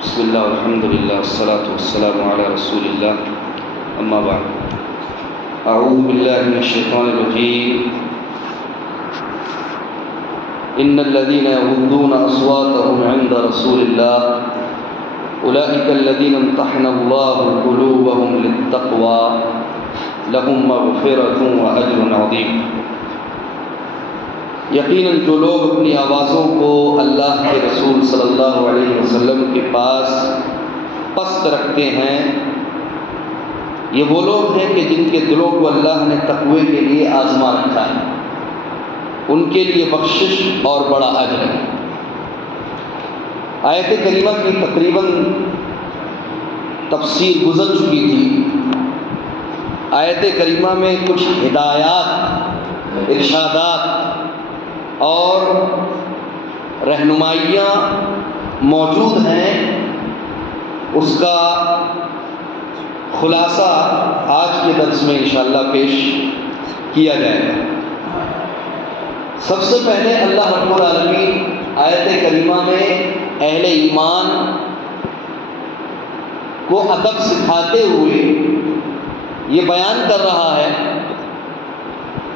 بسم اللہ والحمد للہ والصلاة والسلام علی رسول اللہ اما بعد اعوذ باللہ من الشیطان الرجیم ان الذين يغضون اصواتهم عند رسول الله اولئك الذين امتحن الله قلوبهم للتقوى لهم مغفرة واجر عظیم۔ یقیناً جو لوگ اپنی آوازوں کو اللہ کے رسول صلی اللہ علیہ وسلم کے پاس پست رکھتے ہیں، یہ وہ لوگ ہیں کہ جن کے دلوں کو اللہ نے تقوی کے لیے آزما رکھا ہے، ان کے لیے بخشش اور بڑا اجر ہے۔ آیت کریمہ کی تقریباً تفسیر گزر چکی تھی۔ آیت کریمہ میں کچھ ہدایات، ارشادات اور رہنمائیاں موجود ہیں، اس کا خلاصہ آج کے درس میں انشاءاللہ پیش کیا جائے گا۔ سب سے پہلے اللہ رب العالمین آیت کریمہ میں اہل ایمان کو ادب سکھاتے ہوئے یہ بیان کر رہا ہے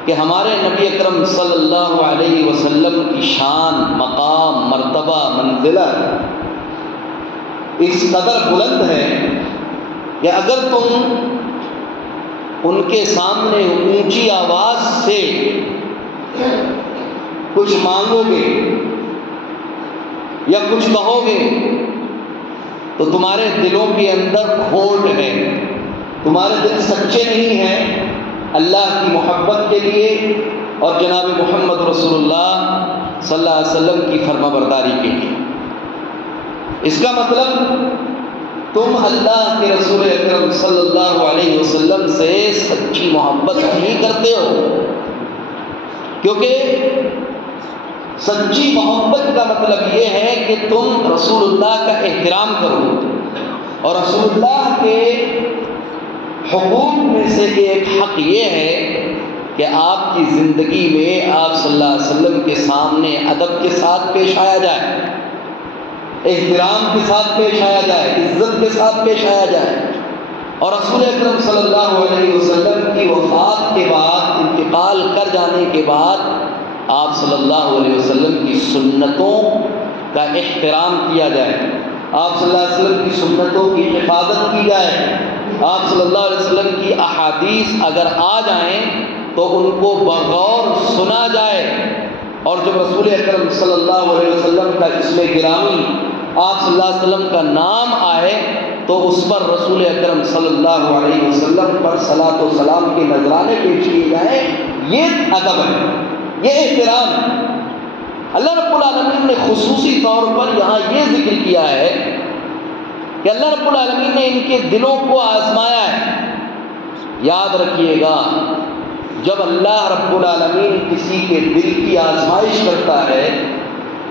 کہ ہمارے نبی اکرم صلی اللہ علیہ وسلم کی شان، مقام، مرتبہ، منزلہ اس قدر بلند ہے کہ اگر تم ان کے سامنے اونچی آواز سے کچھ مانگو گے یا کچھ کہو گے تو تمہارے دلوں کے اندر کھوٹ ہے، تمہارے دل سچے نہیں ہیں اللہ کی محبت کے لیے اور جناب محمد رسول اللہ صلی اللہ علیہ وسلم کی فرما برداری کے لیے۔ اس کا مطلب تم اللہ کے رسول اکرم صلی اللہ علیہ وسلم سے سچی محبت نہیں کرتے ہو، کیونکہ سچی محبت کا مطلب یہ ہے کہ تم رسول اللہ کا احترام کرو، اور رسول اللہ کے حقوق میں سے ایک حق یہ ہے کہ آپ کی زندگی میں آپ صلی اللہ علیہ وسلم کے سامنے ادب کے ساتھ پیش آیا جائے، احترام کے ساتھ پیش آیا جائے، عزت کے ساتھ پیش آیا جائے۔ اور رسول اکرم صلی اللہ علیہ وسلم کی وفات کے بعد، انتقال کر جانے کے بعد آپ صلی اللہ علیہ وسلم کی سنتوں کا احترام کیا جائے، آپ صلی اللہ علیہ وسلم کی سنتوں کی حفاظت کی جائے، آپ صلی اللہ علیہ وسلم کی احادیث اگر آ جائیں تو ان کو بغور سنا جائے، اور جب رسول اکرم صلی اللہ علیہ وسلم کا اسم گرامی آپ صلی اللہ علیہ وسلم کا نام آئے تو اس پر رسول اکرم صلی اللہ علیہ وسلم پر صلاۃ و سلام کے نذرانے پیش کیے جائیں۔ یہ ادب ہے، یہ احترام ہے۔ اللہ رب العالمین نے خصوصی طور پر یہاں یہ ذکر کیا ہے کہ اللہ رب العالمین نے ان کے دلوں کو آزمایا ہے۔ یاد رکھیے گا، جب اللہ رب العالمین کسی کے دل کی آزمائش کرتا ہے،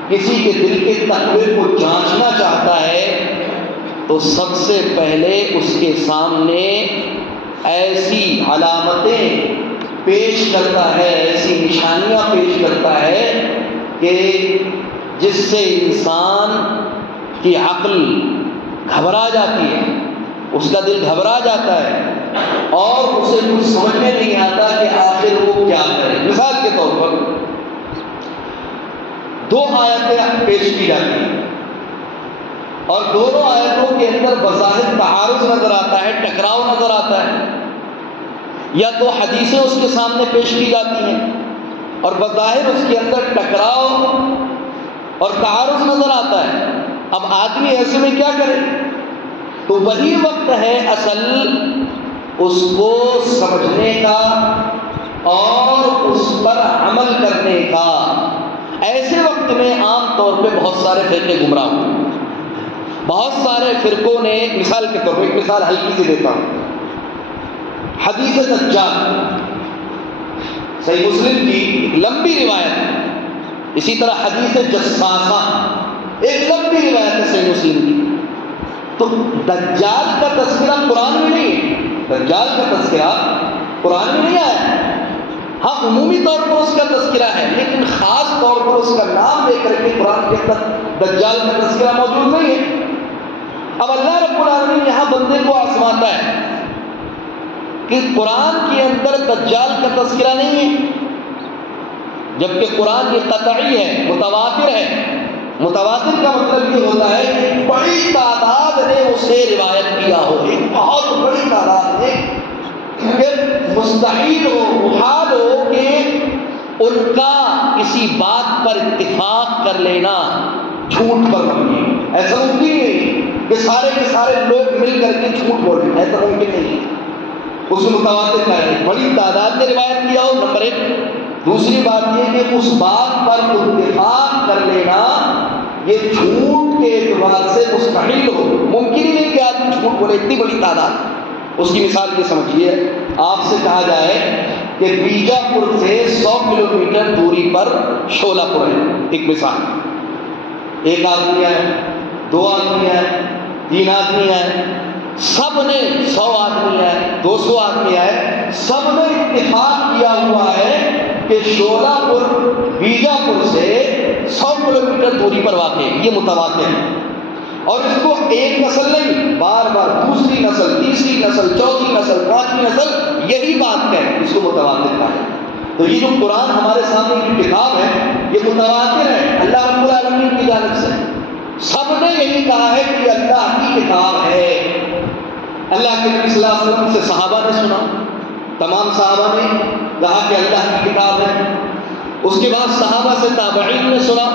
کسی کے دل کے تقوی کو جانچنا چاہتا ہے، تو سب سے پہلے اس کے سامنے ایسی علامتیں پیش کرتا ہے، ایسی نشانیاں پیش کرتا ہے کہ جس سے انسان کی عقل گھبرا جاتی ہے، اس کا دل گھبرا جاتا ہے اور اسے کچھ سمجھ میں نہیں آتا کہ آخر وہ کیا کرے۔ مثال کے طور پر دو آیتیں پیش کی جاتی ہیں اور دونوں آیتوں کے اندر بظاہر تعارض نظر آتا ہے، ٹکراؤ نظر آتا ہے، یا دو حدیثیں اس کے سامنے پیش کی جاتی ہیں اور بظاہر اس کے اندر ٹکراؤ اور تعارض نظر آتا ہے۔ اب آدمی ایسے میں کیا کرے؟ تو وہی وقت ہے اصل اس کو سمجھنے کا اور اس پر عمل کرنے کا۔ ایسے وقت میں عام طور پہ بہت سارے فرقے گمراہ ہوئے، بہت سارے فرقوں نے، مثال کے طور پہ ایک مثال ہلکی سی دیتا ہوں، حدیث دجال صحیح مسلم کی ایک لمبی روایت ہے، اسی طرح حدیث جساسہ ایک لمبی روایت ہے صحیح مسلم کی۔ تو دجال کا تذکرہ قرآن میں نہیں ہے، دجال کا تذکرہ قرآن میں نہیں آیا ہے، ہاں عمومی طور پر اس کا تذکرہ ہے، لیکن خاص طور پر اس کا نام لے کر کے قرآن کے اندر دجال کا تذکرہ موجود نہیں ہے۔ اب اللہ رب العالمین یہاں بندے کو آزماتا ہے کہ قرآن کے اندر دجال کا تذکرہ نہیں ہے، جبکہ قرآن یہ قطعی ہے، متواتر ہے۔ متواتر کا مطلب یہ ہوتا ہے کہ بڑی تعداد نے اسے روایت کیا ہو، ایک بہت بڑی تعداد نے، کہ مستحیل ہو، محال ہو کہ ان کا کسی بات پر اتفاق کر لینا جھوٹ پر مبنی۔ ایسا ممکن نہیں کہ سارے کے سارے لوگ مل کر کے جھوٹ بولیں، ایسا ممکن نہیں۔ اس متواتر کا ہے بڑی تعداد نے روایت کیا ہو، نمبر ایک۔ دوسری بات یہ کہ اس بات پر اتفاق کر لینا یہ جھوٹ کے اعتبار سے مستحیل ہو، ممکن ہی نہیں کہ آدمی جھوٹ بولے، اتنی بڑی تعداد۔ اس کی مثال یہ سمجھیے، آپ سے کہا جائے کہ بیجاپور سے 100 کلومیٹر دوری پر شولہ پور ہے، ایک مثال، ایک آدمی ہے، 2 آدمی ہیں، 3 آدمی ہیں، سب نے 100 آدمی ہے، 200 آدمی ہے، سب نے اتفاق کیا ہوا ہے کہ شولہ پور بیجاپور سے 100 کلومیٹر دوری پر واقع ہے، یہ متواتر ہے۔ اور اس کو ایک نسل نہیں، بار بار دوسری نسل، تیسری نسل، چوتھی نسل، 5ویں نسل یہی بات کہے، اس کو متواتر کہا ہے۔ تو یہ جو قرآن ہمارے سامنے کی کتاب ہے یہ متواتر ہے اللہ رب العالمین کی جانب سے، سب نے یہی کہا ہے کہ اللہ کی کتاب ہے۔ اللہ کے نبی صلی اللہ علیہ وسلم سے صحابہ نے سنا، تمام صحابہ نے کہا کہ اللہ کی کتاب ہے۔ اس کے بعد صحابہ سے تابعین نے سنا،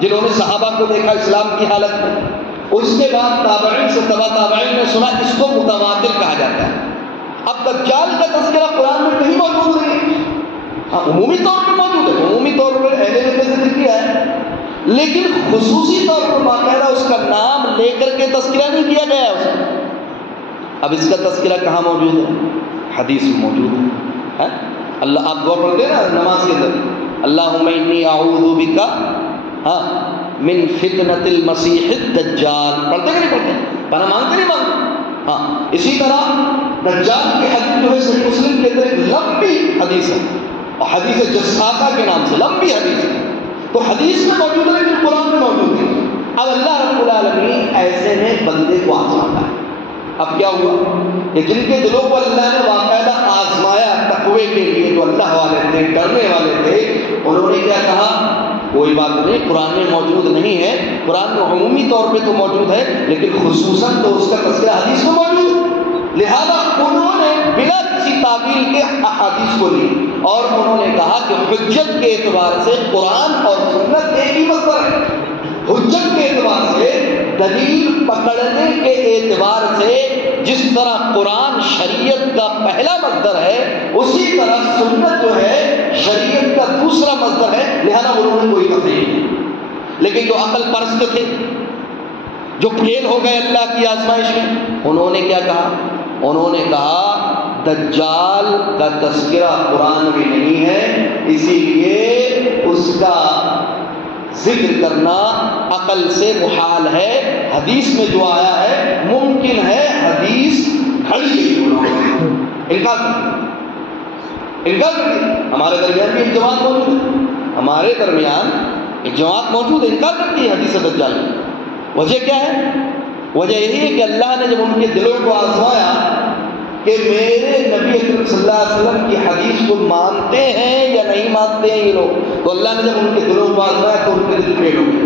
جنہوں نے صحابہ کو دیکھا اسلام کی حالت میں۔ اس کے بعد تابعین سے تبع تابعین نے سنا، اس کو متواتر کہا جاتا ہے۔ اب دجال کا تذکرہ قرآن میں کہیں موجود نہیں ہے، ہاں عمومی طور پر موجود ہے، عمومی طور پر اہل بیت نے ذکر کیا ہے، لیکن خصوصی طور پر باقاعدہ اس کا نام لے کر کے تذکرہ نہیں کیا گیا ہے اس میں۔ اب اس کا تذکرہ کہاں موجود ہے؟ حدیث میں موجود ہے۔ اللہ آپ غور کرتے ہیں نا نماز کے اندر، اللہم انی اعوذ بک من فتنۃ المسیح الدجال، پڑھتے کہ نہیں پڑھتے؟ پڑھنا مانگتے نہیں مانگتے؟ ہاں اسی طرح دجال کی حدیث جو ہے صحیح مسلم کے اندر ایک لمبی حدیث ہے، اور حدیث جساسہ کے نام سے لمبی حدیث ہے، تو حدیث میں موجود ہے لیکن قرآن میں موجود ہے۔ اب اللہ رب العالمین ایسے میں بندے کو آزماتا ہے۔ اب کیا ہوا کہ جن کے دلوں کو اللہ نے باقاعدہ آزمایا تقوی کے لیے، جو اللہ والے تھے، ڈرنے والے تھے، انہوں نے کیا کہا؟ کوئی بات نہیں، قرآن میں موجود نہیں ہے، قرآن میں عمومی طور پہ تو موجود ہے لیکن خصوصاً تو اس کا تذکرہ حدیث میں موجود ہے۔ لہذا انہوں نے بلا کسی تعویل کے احادیث کو لی اور انہوں نے کہا کہ حجت کے اعتبار سے قرآن اور سنت ایک ہی مصدر ہے۔ حجت کے اعتبار سے، دلیل پکڑنے کے اعتبار سے جس طرح قرآن شریعت کا پہلا مصدر ہے، اسی طرح سنت جو ہے شریعت کا دوسرا مصدر ہے، لہذا انہوں نے کوئی تفریق نہیں۔ لیکن جو عقل پرست تھے، جو فیل ہو گئے اللہ کی آزمائش میں، انہوں نے کیا کہا؟ انہوں نے کہا دجال کا تذکرہ قرآن میں نہیں ہے، اسی لیے اس کا ذکر کرنا عقل سے محال ہے، حدیث میں جو آیا ہے ممکن ہے حدیث گھڑی گئی انکار کر ہمارے درمیان بھی ایک جماعت موجود ہے، ہمارے درمیان ایک جماعت موجود ہے انکار کرتی ہے حدیث دجال۔ وجہ کیا ہے؟ وجہ یہی ہے کہ اللہ نے جب ان کے دلوں کو آزمایا کہ میرے نبی اکرم صلی اللہ علیہ وسلم کی حدیث کو مانتے ہیں یا نہیں مانتے ہیں یہ لوگ، تو اللہ نے جب ان کے دلوں کو آزمایا تو ان کے دل فیل ہو گئے۔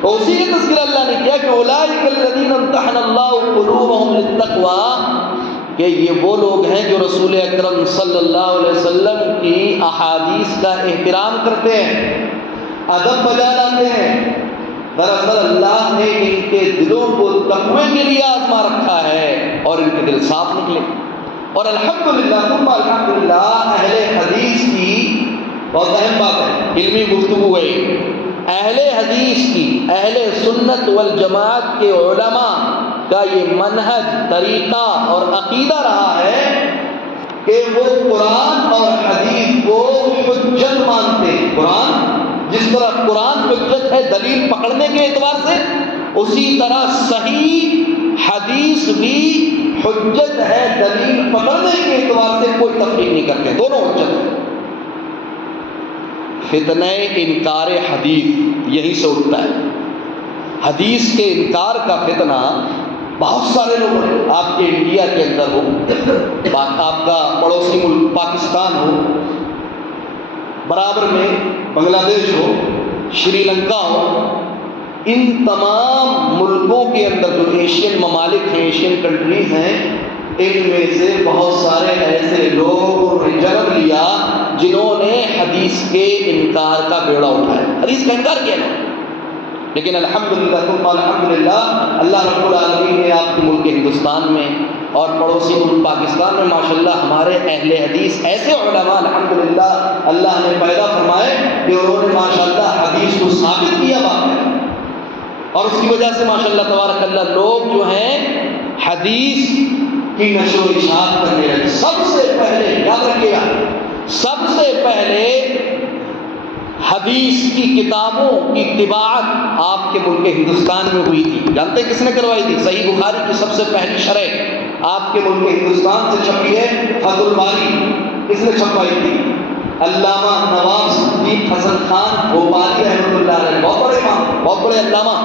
اور اسی کا تذکرہ اللہ نے کیا کہ اولئک الذین امتحن اللہ قلوبہم للتقوی، کہ یہ وہ لوگ ہیں جو رسول اکرم صلی اللہ علیہ وسلم کی احادیث کا احترام کرتے ہیں، ادب بجا لاتے ہیں۔ دراصل اللہ نے ان کے دلوں کو تقوی کے لیے آزما رکھا ہے اور ان کے دل صاف نکلے۔ اور الحمدللہ ثم الحمدللہ اہل حدیث کی بہت اہم بات ہے، علمی گفتگو ہے، اہل حدیث کی، اہل سنت والجماعت کے علماء کا یہ منہج، طریقہ اور عقیدہ رہا ہے کہ وہ قرآن اور حدیث کو حجت مانتے ہیں۔ قرآن جس طرح قرآن حجت ہے دلیل پکڑنے کے اعتبار سے، اسی طرح صحیح حدیث بھی حجت ہے دلیل پکڑنے کے اعتبار سے، کوئی تفریق نہیں کرتے، دونوں حجت ہے۔ فتنہ انکار حدیث یہیں سے اٹھتا ہے، حدیث کے انکار کا فتنہ بہت سارے لوگ ہیں، آپ کے انڈیا کے اندر ہو، آپ کا پڑوسی ملک پاکستان ہو، برابر میں بنگلہ دیش ہو، شری لنکا ہو، ان تمام ملکوں کے اندر جو ایشین ممالک ہیں، ایشین کنٹریز ہیں، ان میں سے بہت سارے ایسے لوگوں نے جنم لیا جنہوں نے حدیث کے انکار کا بیڑا اٹھایا، حدیث کا انکار کیا نا، لیکن الحمدللہ ثم الحمدللہ اللہ رب العالمین نے آپ کے ملک ہندوستان میں اور پڑوسی ملک پاکستان میں ماشاءاللہ ہمارے اہل حدیث ایسے علماء الحمدللہ اللہ نے پیدا فرمائے کہ انہوں نے ماشاءاللہ حدیث کو ثابت کیا باقاعدہ، اور اس کی وجہ سے ماشاءاللہ تبارک اللہ لوگ جو ہیں حدیث کی نشر و اشاعت کرنے لگے۔ سب سے پہلے یاد رکھیے گا، سب سے پہلے حدیث کی کتابوں کی طباعت آپ کے ملک ہندوستان میں ہوئی تھی۔ جانتے ہیں کس نے کروائی تھی؟ صحیح بخاری کی سب سے پہلی شرح آپ کے ملک ہندوستان سے چھپی ہے، فتح الباری۔ کس نے چھپوائی تھی؟ علامہ نواب صدیق حسن خان بھوپالی رحمۃ اللہ علیہ، بہت بڑے امام، بہت بڑے علامہ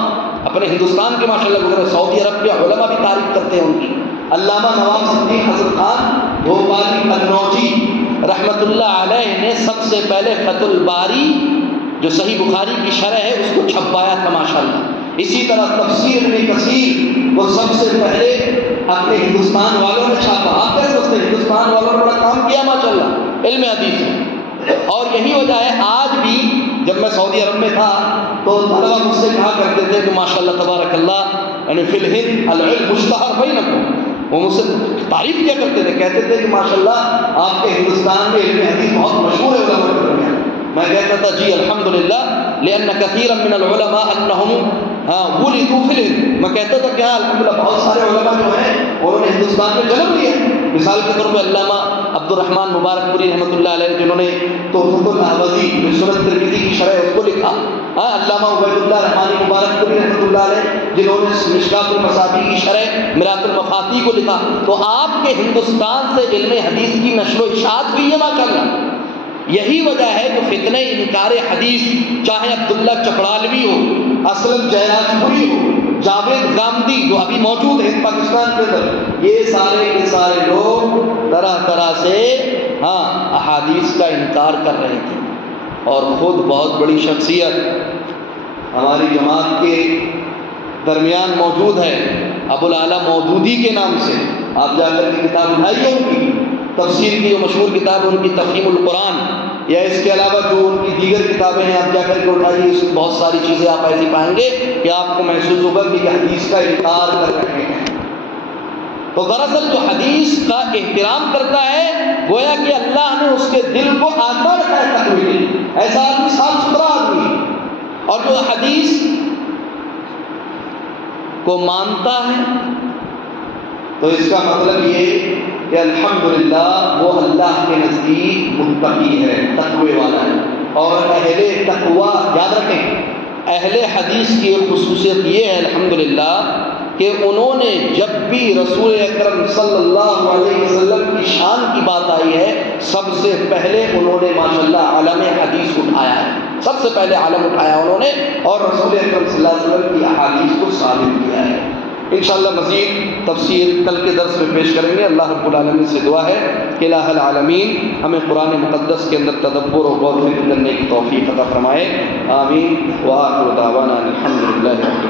اپنے ہندوستان کے ماشاءاللہ گزرے، سعودی عرب کے علماء بھی تعریف کرتے ہیں ان کی۔ علامہ نواب صدیق حسن خان بھوپالی النوجی رحمۃ اللہ علیہ نے سب سے پہلے فتح الباری جو صحیح بخاری کی شرح ہے اس کو چھپوایا تھا ماشاءاللہ۔ اسی طرح تفسیر ابن کثیر وہ سب سے پہلے اپنے ہندوستان والوں نے چھاپا۔ آپ کیا سمجھتے ہیں؟ ہندوستان والوں نے بڑا کام کیا ماشاءاللہ علم حدیث میں، اور یہی وجہ ہے آج بھی جب میں سعودی عرب میں تھا تو طلبہ مجھ سے کہا کرتے تھے کہ ماشاءاللہ تبارک اللہ یعنی فی الہند العلم مشتہر بینکم، وہ مجھ سے تعریف کیا کرتے تھے، کہتے تھے کہ ماشاءاللہ آپ کے ہندوستان میں علم حدیث بہت مشہور ہے علماء کے درمیان۔ میں کہتا تھا جی الحمدللہ لأن كثيرا من العلماء انهم ولدوا في الهند، میں کہتا تھا کہ الحمدللہ بہت سارے علماء جو ہیں انہوں نے ہندوستان میں جنم لیا۔ مثال کے طور پہ علامہ عبد الرحمن مبارک پوری رحمۃ اللہ علیہ جنہوں نے تحفۃ الاحوذی سنن ترمذی کی شرح اس کو لکھا، علامہ عبید اللہ رحمانی مبارک پوری رحمۃ اللہ علیہ جنہوں نے مشکات المصابیح کی شرح مرات المفاتیح کو لکھا۔ تو آپ کے ہندوستان سے علم حدیث کی نشر و اشاعت ہوئی ہے ماشاءاللہ۔ یہی وجہ ہے کہ فتنہ انکار حدیث چاہے عبداللہ چپڑالوی ہو، اسلم جیراج پوری ہو، جاوید غامدی جو ابھی موجود ہے پاکستان کے اندر، یہ سارے لوگ طرح طرح سے احادیث کا انکار کر رہے تھے، اور خود بہت بڑی شخصیت ہماری جماعت کے درمیان موجود ہے ابو الاعلیٰ مودودی کے نام سے، آپ جا کر کے کتاب اٹھائیے ان کی تفسیر کی جو مشہور کتاب ان کی تفہیم القرآن، یا اس کے علاوہ جو ان کی دیگر کتابیں ہیں آپ جا کر کے اٹھائیے، اس میں بہت ساری چیزیں آپ ایسی پائیں گے کہ آپ کو محسوس ہوگا کہ حدیث کا انکار کر رہے ہیں۔ تو دراصل جو حدیث کا احترام کرتا ہے گویا کہ اللہ نے اس کے دل کو آتا رکھا ہے تقوی، ایسا آدمی صاف ستھرا آدمی، اور جو حدیث کو مانتا ہے تو اس کا مطلب یہ کہ الحمدللہ وہ اللہ کے نزدیک متقی ہے، تقوی والا ہے۔ اور اہل تقوی یاد رکھیں، اہل حدیث کی ایک خصوصیت یہ ہے الحمدللہ کہ انہوں نے جب بھی رسول اکرم صلی اللہ علیہ وسلم کی شان کی بات آئی ہے سب سے پہلے انہوں نے ماشاءاللہ علم حدیث اٹھایا ہے، سب سے پہلے علم اٹھایا انہوں نے، اور رسول اکرم صلی اللہ علیہ وسلم کی احادیث کو ثابت کیا ہے۔ انشاءاللہ مزید تفسیر کل کے درس میں پیش کریں گے۔ اللہ رب العالمین سے دعا ہے کہ الہ العالمین ہمیں قرآن مقدس کے اندر تدبر و غور و فکر کرنے کی توفیق عطا فرمائے، آمین۔ وآخر دعوانا الحمدللہ۔